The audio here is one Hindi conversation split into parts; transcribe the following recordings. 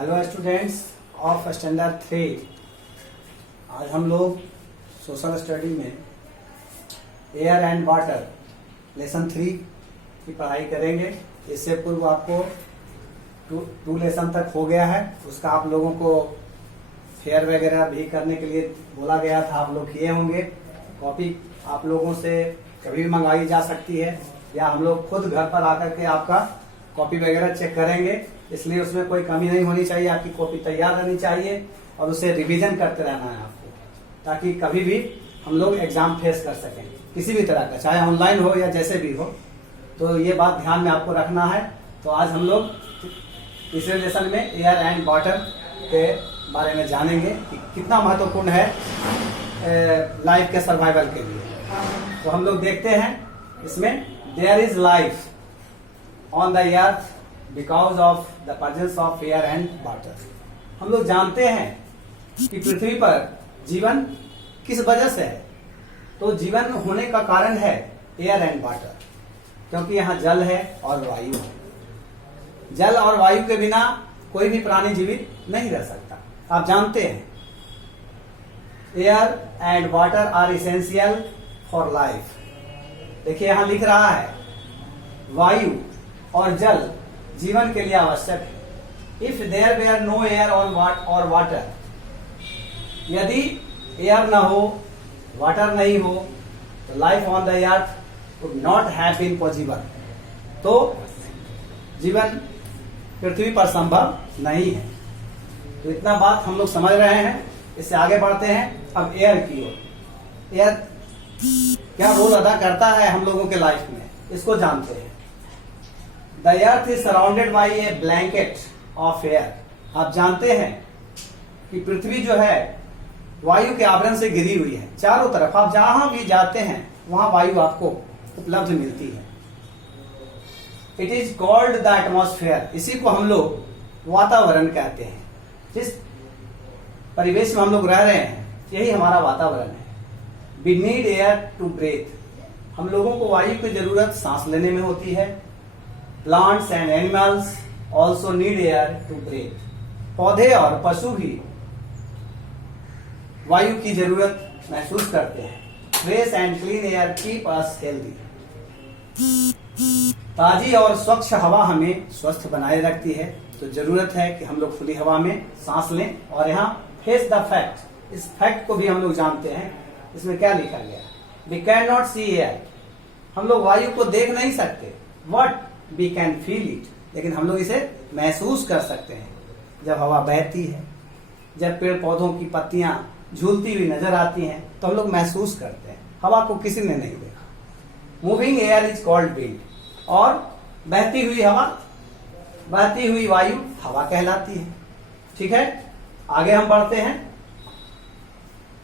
Hello students of standard 3। आज हम लोग सोशल स्टडी में एयर एंड वाटर लेसन 3 की पढ़ाई करेंगे। इससे पूर्व आपको टू लेसन तक हो गया है, उसका आप लोगों को फेयर वगैरह भी करने के लिए बोला गया था, आप लोग किए होंगे। कॉपी आप लोगों से कभी भी मंगाई जा सकती है या हम लोग खुद घर पर आकर के आपका कॉपी वगैरह चेक करेंगे, इसलिए उसमें कोई कमी नहीं होनी चाहिए। आपकी कॉपी तैयार रहनी चाहिए और उसे रिवीजन करते रहना है आपको, ताकि कभी भी हम लोग एग्जाम फेस कर सकें किसी भी तरह का, चाहे ऑनलाइन हो या जैसे भी हो। तो ये बात ध्यान में आपको रखना है। तो आज हम लोग तीसरे लेसन में एयर एंड वाटर के बारे में जानेंगे कि कितना महत्वपूर्ण है लाइफ के सर्वाइवल के लिए। तो हम लोग देखते हैं इसमें, there is life on the earth because of the presence of air and water. हम लोग जानते हैं कि पृथ्वी पर जीवन किस वजह से है। तो जीवन होने का कारण है एयर एंड वाटर, क्योंकि यहाँ जल है और वायु है। जल और वायु के बिना कोई भी प्राणी जीवित नहीं रह सकता, आप जानते हैं। Air and water are essential for life. देखिए यहां लिख रहा है वायु और जल जीवन के लिए आवश्यक है। If there were no air और वाटर, यदि एयर न हो, वाटर नहीं हो, तो life on the earth would not have been possible. तो जीवन पृथ्वी पर संभव नहीं है। तो इतना बात हम लोग समझ रहे हैं। इससे आगे बढ़ते हैं अब एयर की ओर। एयर क्या रोल अदा करता है हम लोगों के लाइफ में, इसको जानते हैं। The earth is surrounded by A blanket of air. आप जानते हैं कि पृथ्वी जो है वायु के आवरण से घिरी हुई है चारों तरफ। आप जहां भी जाते हैं वहां वायु आपको उपलब्ध मिलती है। It is called the atmosphere. इसी को हम लोग वातावरण कहते हैं। जिस परिवेश में हम लोग रह रहे हैं यही हमारा वातावरण है। We need air to breathe. हम लोगों को वायु की जरूरत सांस लेने में होती है। Plants and animals also need air to breathe. पौधे और पशु भी वायु की जरूरत महसूस करते हैं। Fresh and clean air keep us healthy. ताजी और स्वच्छ हवा हमें स्वस्थ बनाए रखती है। तो जरूरत है कि हम लोग खुली हवा में सांस लें। और यहाँ फेस द फैक्ट, इस फैक्ट को भी हम लोग जानते हैं। इसमें क्या लिखा गया, we can not see air. हम लोग वायु को देख नहीं सकते, but we can feel it. लेकिन हम लोग इसे महसूस कर सकते हैं। जब हवा बहती है, जब पेड़ पौधों की पत्तियां झूलती हुई नजर आती हैं, तो हम लोग महसूस करते हैं। हवा को किसी ने नहीं देखा। Moving air is called wind. और बहती हुई हवा, बहती हुई वायु हवा कहलाती है। ठीक है, आगे हम बढ़ते हैं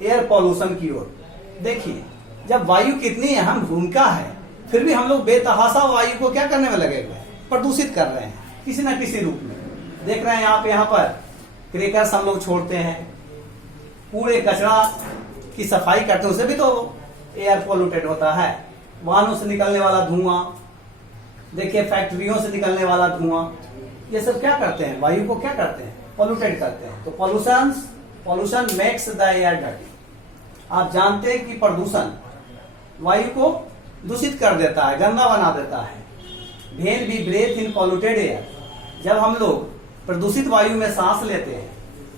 एयर पॉल्यूशन की ओर। देखिए जब वायु कितनी अहम भूमिका है, फिर भी हम लोग बेतहाशा वायु को क्या करने में लगे हुए हैं, प्रदूषित कर रहे हैं किसी न किसी रूप में। देख रहे हैं आप यहाँ पर क्रैकर्स हम लोग छोड़ते हैं, पूरे कचरा की सफाई करते हैं, उससे भी तो एयर पॉल्यूटेड होता है। वाहनों से निकलने वाला धुआं, देखिए फैक्ट्रियों से निकलने वाला धुआं, ये सब क्या करते हैं, वायु को क्या करते हैं, पॉल्यूटेड करते हैं। तो pollution makes the air dirty. आप जानते हैं कि प्रदूषण वायु को दूषित कर देता है, गंदा बना देता है। When we breathe in polluted air, जब हम लोग प्रदूषित वायु में सांस लेते हैं,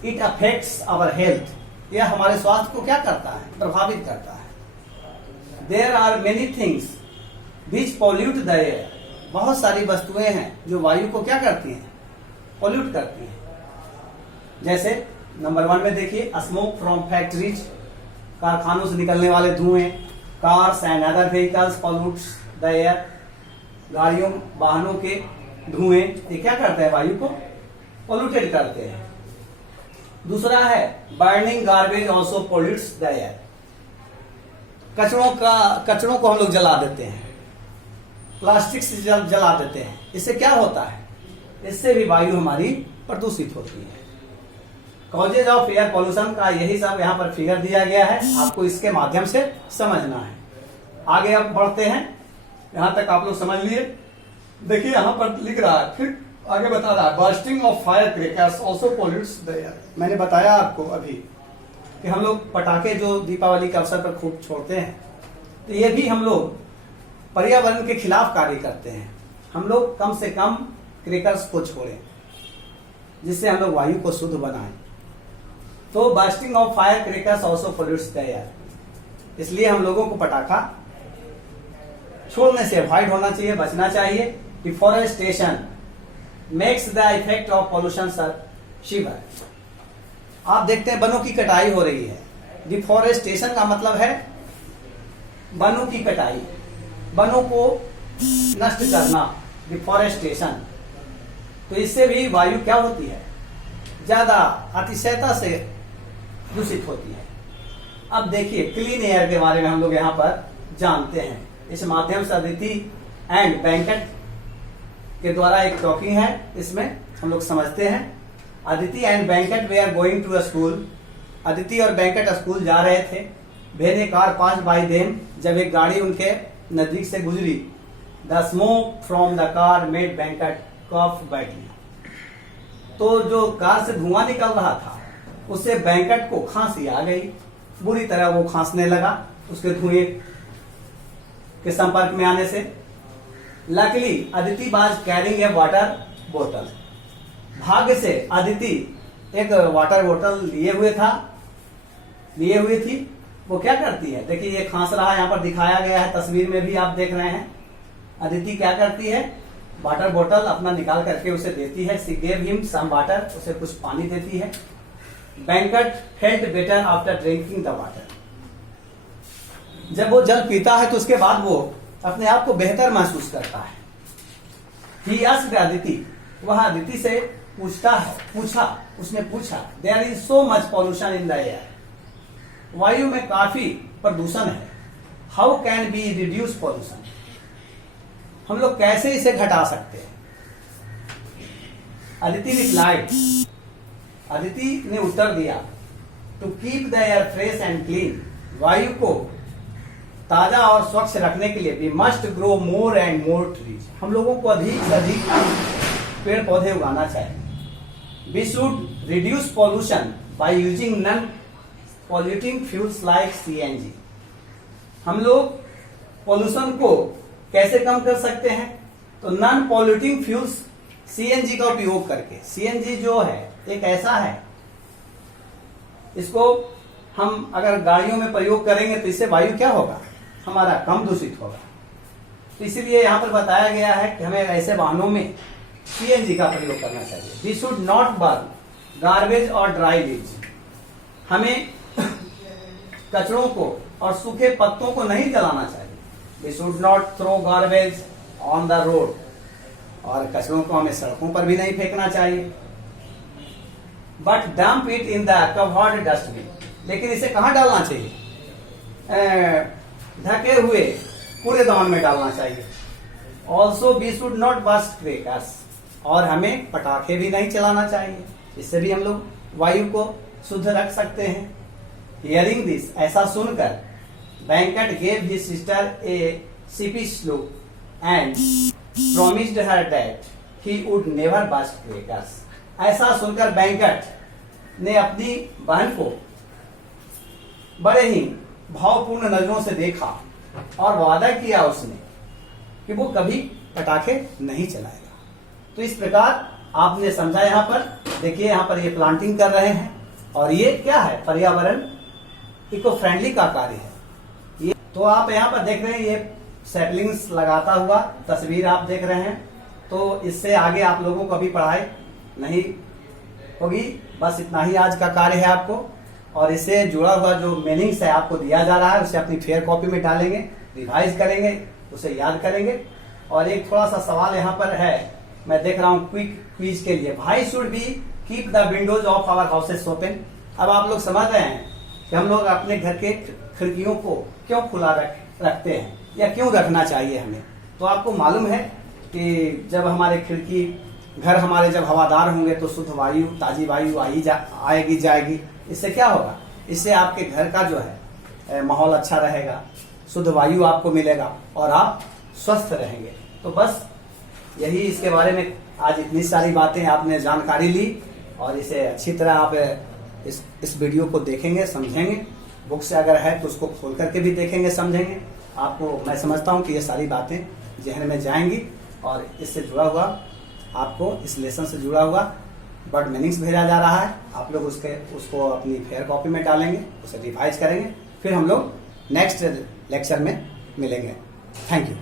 इट अफेक्ट्स आवर हेल्थ। यह हमारे स्वास्थ्य को क्या करता है, प्रभावित करता है। There are many things which pollute the air. बहुत सारी वस्तुएं हैं जो वायु को क्या करती हैं, पॉल्यूट करती हैं। जैसे नंबर 1 में देखिए, स्मोक फ्रॉम फैक्ट्रीज। कारखानों से निकलने वाले धुएं। Cars and other vehicles pollutes the air. गाड़ियों, वाहनों के धुएं ये क्या करते हैं, वायु को पॉल्यूटेड करते हैं। दूसरा है burning garbage also pollutes the air. कचरों को हम लोग जला देते हैं, प्लास्टिक से जला देते हैं। इससे क्या होता है, इससे भी वायु हमारी प्रदूषित होती है। कॉजेज ऑफ एयर पॉल्यूशन का यही सब यहाँ पर फिगर दिया गया है, आपको इसके माध्यम से समझना है। आगे अब बढ़ते हैं, यहां तक आप लोग समझ लिए। देखिए यहां पर लिख रहा है, फिर आगे बता रहा है bursting of fire crackers also pollutes the air. मैंने बताया आपको अभी कि हम लोग पटाखे जो दीपावली के अवसर पर खूब छोड़ते हैं, तो ये भी हम लोग पर्यावरण के खिलाफ कार्य करते हैं। हम लोग कम से कम क्रैकर्स को छोड़ें, जिससे हम लोग वायु को शुद्ध बनाएं। तो bursting of fire crackers also pollutes the air, इसलिए हम लोगों को पटाखा छोड़ने से अवॉइड होना चाहिए, बचना चाहिए। Deforestation makes the effect of pollution severe. आप देखते हैं वनों की कटाई हो रही है। डिफॉरेस्टेशन का मतलब है वनों की कटाई, वनों को नष्ट करना, डिफॉरेस्टेशन। तो इससे भी वायु क्या होती है, ज्यादा अतिशयता से दूषित होती है। अब देखिए क्लीन एयर के बारे में हम लोग यहाँ पर जानते हैं। इस माध्यम से अदिति एंड बैंकट के द्वारा एक टॉकिंग है, इसमें हम लोग समझते हैं। Aditi and Venkat they are going to a school. Aditi और बैंकट स्कूल जा रहे थे। When a car pass by them, जब एक गाड़ी उनके नजदीक से गुजरी, the smoke from the car made Venkat cough badly. तो जो कार से धुआं निकल रहा था, उससे बैंकट को खांसी आ गई, बुरी तरह वो खांसने लगा उसके धुएं के संपर्क में आने से। Luckily Aditi was carrying a water बोतल। भाग्य से अदिति एक वाटर बोतल लिए हुए थी। वो क्या करती है, देखिए ये खांस रहा है, यहाँ पर दिखाया गया है, तस्वीर में भी आप देख रहे हैं। अदिति क्या करती है, वाटर बोतल अपना निकाल करके उसे देती है। She gave him some water, उसे कुछ पानी देती है। Venkat felt better after drinking the water. जब वो जल पीता है तो उसके बाद वो अपने आप को बेहतर महसूस करता है। ही आस्क्ड अदिति, वह अदिति से उसने पूछा there is so much pollution in the air. वायु में काफी प्रदूषण है। How can be reduce pollution, हम लोग कैसे इसे घटा सकते हैं। अदिति रिप्लाइड, अदिति ने उत्तर दिया, to keep the air fresh and clean, वायु को ताजा और स्वच्छ रखने के लिए we must grow more and more trees, हम लोगों को अधिक से अधिक पेड़ पौधे उगाना चाहिए। We should reduce pollution by using non polluting fuels like CNG. हम लोग पॉल्यूशन को कैसे कम कर सकते हैं, तो नॉन पॉल्यूटिंग फ्यूल्स सीएनजी का उपयोग करके। सीएनजी जो है एक ऐसा है, इसको हम अगर गाड़ियों में प्रयोग करेंगे तो इससे वायु क्या होगा, हमारा कम दूषित होगा। तो इसीलिए यहाँ पर बताया गया है कि हमें ऐसे वाहनों में सीएनजी का प्रयोग करना चाहिए। We should not burn garbage और ड्राई लीव्स, हमें कचरों को और सूखे पत्तों को नहीं जलाना चाहिए। We should not throw garbage on the road, और कचरों को हमें सड़कों पर भी नहीं फेंकना चाहिए। But dump it in the covered dustbin, लेकिन इसे कहाँ डालना चाहिए, ढके हुए कूड़ेदान में डालना चाहिए। Also we should not burst crackers, और हमें पटाखे भी नहीं चलाना चाहिए, इससे भी हम लोग वायु को शुद्ध रख सकते हैं। हियरिंग दिस, ऐसा सुनकर banquet gave his sister A sheepish look and promised her that he would never burst crackers. ऐसा सुनकर बैंकट ने अपनी बहन को बड़े ही भावपूर्ण नजरों से देखा और वादा किया उसने कि वो कभी पटाखे नहीं चलाएगा। तो इस प्रकार आपने समझा। यहाँ पर देखिए, यहाँ पर ये प्लांटिंग कर रहे हैं और ये क्या है, पर्यावरण इको फ्रेंडली का कार्य है ये। तो आप यहाँ पर देख रहे हैं, ये सैपलिंग्स लगाता हुआ तस्वीर आप देख रहे हैं। तो इससे आगे आप लोगों को अभी पढ़ाई नहीं होगी, बस इतना ही आज का कार्य है आपको। और इससे जुड़ा हुआ जो मीनिंग्स है आपको दिया जा रहा है, उसे अपनी फेयर कॉपी में डालेंगे, रिवाइज करेंगे, उसे याद करेंगे। और एक थोड़ा सा सवाल यहाँ पर है, मैं देख रहा हूँ क्विक क्विज के लिए, why should be keep the windows of our houses open. अब आप लोग समझ रहे हैं कि हम लोग अपने घर के खिड़कियों को क्यों खुला रखते हैं या क्यों रखना चाहिए हमें। तो आपको मालूम है कि जब हमारे खिड़की घर हमारे जब हवादार होंगे तो शुद्ध वायु, ताजी वायु आएगी जाएगी। इससे क्या होगा, इससे आपके घर का जो है माहौल अच्छा रहेगा, शुद्ध वायु आपको मिलेगा और आप स्वस्थ रहेंगे। तो बस यही इसके बारे में आज इतनी सारी बातें आपने जानकारी ली और इसे अच्छी तरह आप इस वीडियो को देखेंगे, समझेंगे। बुक से अगर है तो उसको खोल करके भी देखेंगे, समझेंगे। आपको मैं समझता हूँ कि ये सारी बातें जहन में जाएंगी और इससे जुड़ा हुआ आपको इस लेसन से जुड़ा हुआ वर्ड मीनिंग्स भेजा जा रहा है। आप लोग उसको अपनी फेयर कॉपी में डालेंगे, उसे रिवाइज करेंगे, फिर हम लोग नेक्स्ट लेक्चर में मिलेंगे। Thank you.